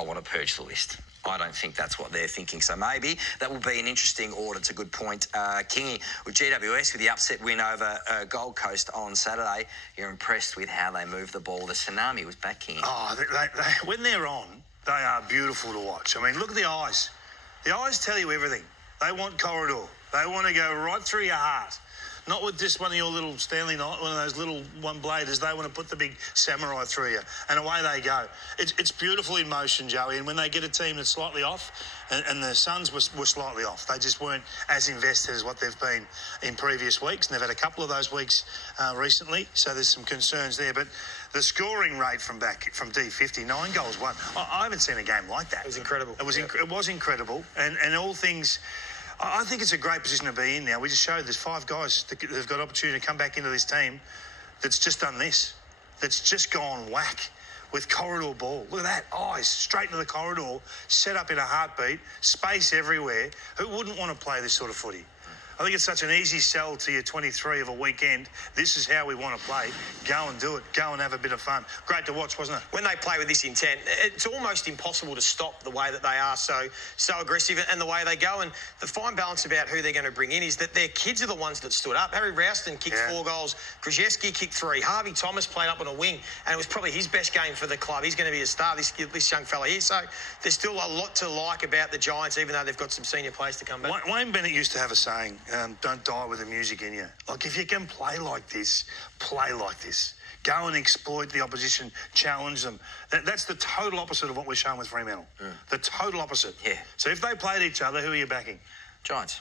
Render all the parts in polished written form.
I want to purge the list. I don't think that's what they're thinking. So maybe that will be an interesting order. It's a good point. Kingy, with GWS, with the upset win over Gold Coast on Saturday, you're impressed with how they move the ball. The tsunami was back, Kingy. Oh, when they're on, they are beautiful to watch. I mean, look at the eyes. The eyes tell you everything. They want corridor. They want to go right through your heart. Not with just one of your little Stanley Knight, one of those little one-bladers. They want to put the big samurai through you, and away they go. It's beautiful in motion, Joey, and when they get a team that's slightly off, and the Suns were slightly off, they just weren't as invested as what they've been in previous weeks, and they've had a couple of those weeks recently, so there's some concerns there. But the scoring rate from D50, 9 goals won. I haven't seen a game like that. It was incredible. It was incredible, and all things... I think it's a great position to be in now. We just showed there's 5 guys that have got opportunity to come back into this team that's just done this, that's just gone whack with corridor ball. Look at that, eyes straight into the corridor, set up in a heartbeat, space everywhere. Who wouldn't want to play this sort of footy? I think it's such an easy sell to your 23 of a weekend. This is how we want to play. Go and do it. Go and have a bit of fun. Great to watch, wasn't it? When they play with this intent, it's almost impossible to stop the way that they are so aggressive and the way they go. And the fine balance about who they're going to bring in is that their kids are the ones that stood up. Harry Rouston kicked 4 goals. Krzyzewski kicked 3. Harvey Thomas played up on a wing, and it was probably his best game for the club. He's going to be a star, this young fella here. So there's still a lot to like about the Giants, even though they've got some senior players to come back. Wayne Bennett used to have a saying, don't die with the music in you. Like, if you can play like this, play like this. Go and exploit the opposition, challenge them. That's the total opposite of what we're showing with Fremantle. The total opposite. Yeah. So if they played each other, who are you backing? Giants.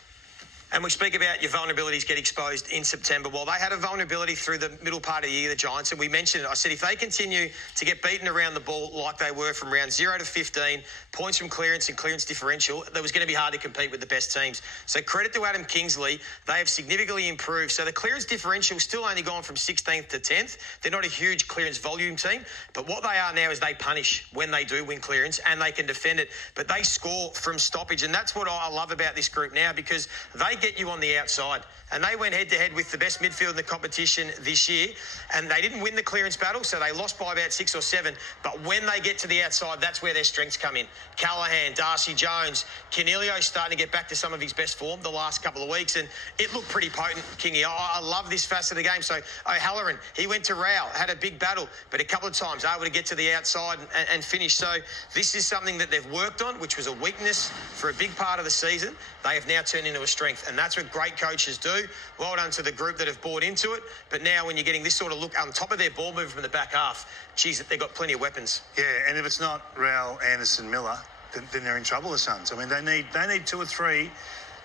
And we speak about your vulnerabilities get exposed in September. Well, they had a vulnerability through the middle part of the year, the Giants, and we mentioned it. I said if they continue to get beaten around the ball like they were from round 0 to 15, points from clearance and clearance differential, that was going to be hard to compete with the best teams. So credit to Adam Kingsley. They have significantly improved. So the clearance differential still only gone from 16th to 10th. They're not a huge clearance volume team, but what they are now is they punish when they do win clearance and they can defend it, but they score from stoppage. And that's what I love about this group now, because they get you on the outside. And they went head-to-head with the best midfield in the competition this year, and they didn't win the clearance battle, so they lost by about 6 or 7. But when they get to the outside, that's where their strengths come in. Callaghan, Darcy Jones, Canelio's starting to get back to some of his best form the last couple of weeks, and it looked pretty potent, Kingy. I love this facet of the game. So O'Halloran, he went to Rao, had a big battle, but a couple of times able to get to the outside and finish. So this is something that they've worked on, which was a weakness for a big part of the season. They have now turned into a strength, and that's what great coaches do. Well done to the group that have bought into it. But now when you're getting this sort of look on top of their ball movement from the back half, geez, they've got plenty of weapons. Yeah, and if it's not Rowell, Anderson, Miller, then they're in trouble, the Suns. I mean, they need 2 or 3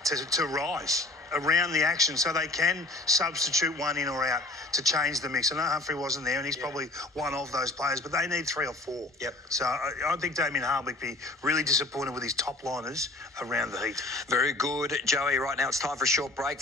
to rise around the action so they can substitute one in or out to change the mix. I know Humphrey wasn't there, and he's probably one of those players, but they need 3 or 4. Yep. So I think Damien Hardwick be really disappointed with his top liners around the Heat. Very good, Joey. Right now it's time for a short break.